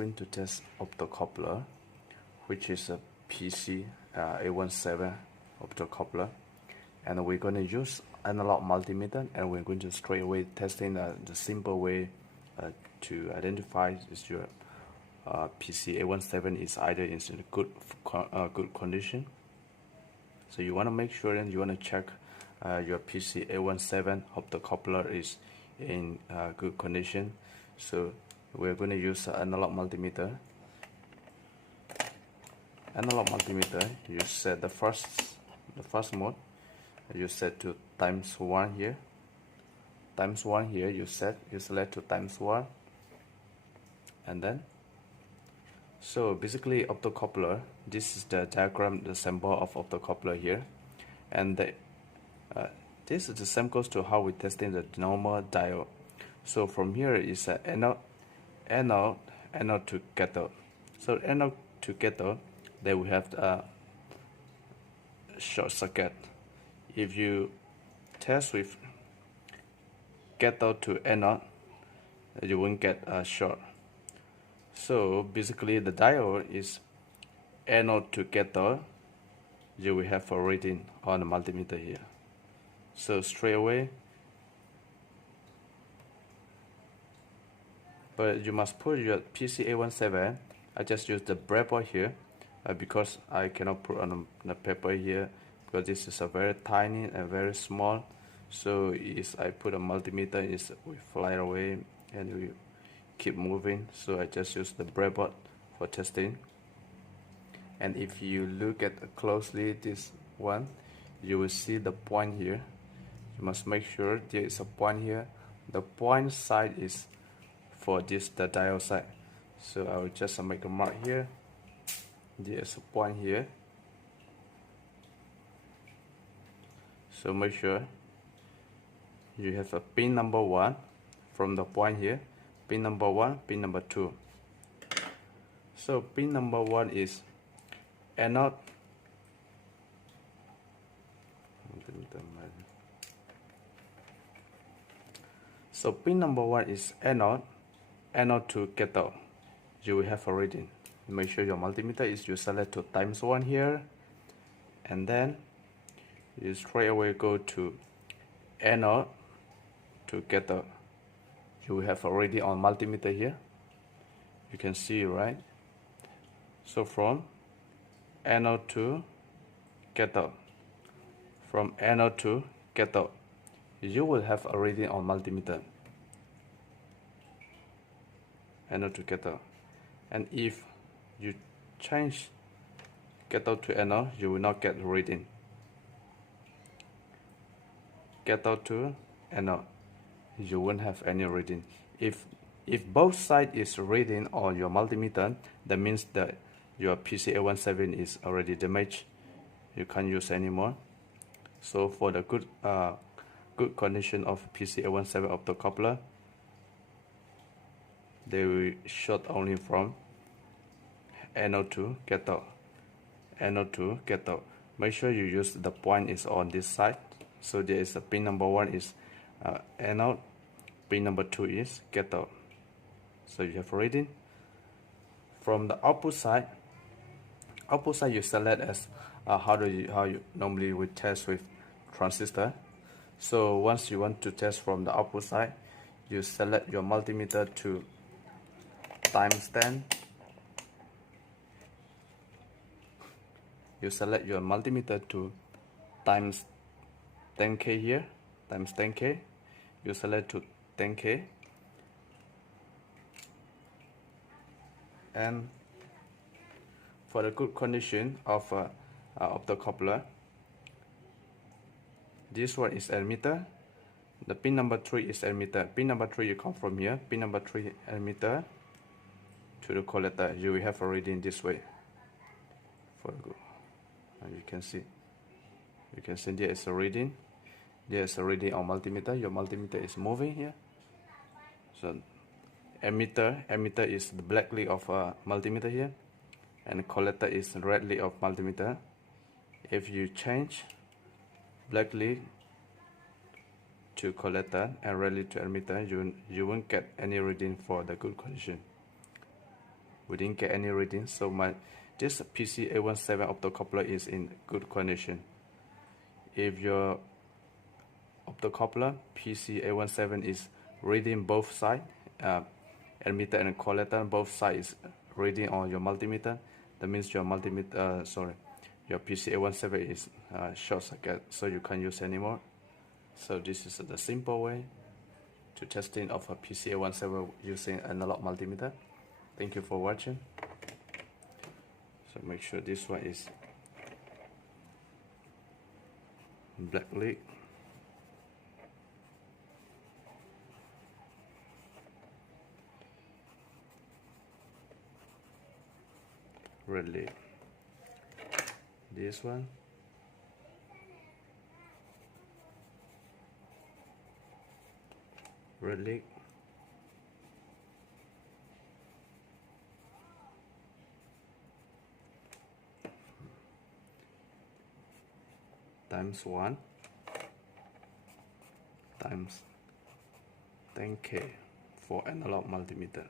going to test optocoupler, which is a pc817 optocoupler, and we're going to use analog multimeter, and we're going to straight away testing the simple way to identify if your pc817 is either in good condition. So you want to make sure and you want to check your pc817 optocoupler is in good condition. So we're going to use analog multimeter. You set the first mode. You set to ×1 here. ×1 here. You select to ×1, and then. So basically, optocoupler. This is the diagram, the symbol of optocoupler here, and this is the same goes to how we testing the normal diode. So from here is anode to cathode. So anode to cathode, then we have the short circuit. If you test with cathode to anode, you won't get a short. So basically, the diode is anode to cathode. You will have a reading on the multimeter here. So straight away, but you must put your pc817. I just use the breadboard here because I cannot put on the paper here because this is a very tiny and very small. So I put a multimeter, we fly away and we keep moving. So I just use the breadboard for testing. And if you look at closely this one, you will see the point here. You must make sure there is a point here. The point side is for the diode side. So I will just make a mark here. There is a point here. So make sure you have a pin number 1 from the point here. Pin number 1, pin number 2. So pin number 1 is anode. So pin number 1 is anode to cathode. You will have a reading. Make sure your multimeter is you select to ×1 here, and then you straight away go to anode to cathode. You will have a reading on multimeter here. You can see, right? So from anode to cathode, from anode to cathode, you will have a reading on multimeter. Anode to cathode. And if you change cathode to anode, you will not get reading. Cathode to anode, you won't have any reading. If both sides is reading on your multimeter, that means that your pc817 is already damaged. You can't use anymore. So for the good condition of pc817 optocoupler, they will short only from anode to cathode. Anode to cathode. Make sure you use the point is on this side. So there is a pin number 1 is anode, pin number 2 is cathode. So you have reading. From the output side you select as how you normally would test with transistor. So once you want to test from the output side, you select your multimeter to ×10. You select your multimeter to ×10K here, ×10K. You select to 10K, and for the good condition of optocoupler, this one is emitter. The pin number 3 is emitter. Pin number 3 you come from here. Pin number 3 emitter to the collector. You will have a reading this way. For good, and you can see there is a reading. There is a reading on multimeter. Your multimeter is moving here. So emitter is the black lead of multimeter here, and collector is the red lead of multimeter. If you change black lead to collector and red lead to emitter, you won't get any reading for the good condition. we didn't get any reading. So this pc817 optocoupler is in good condition. If your optocoupler pc817 is reading both sides, emitter and collector both sides reading on your multimeter, that means your multimeter your pc817 is short circuit, so you can't use anymore. So this is the simple way to testing of a pc817 using analog multimeter. Thank you for watching. So make sure this one is black lead, red lead, this one red lead, times 1 times 10K for analog multimeter.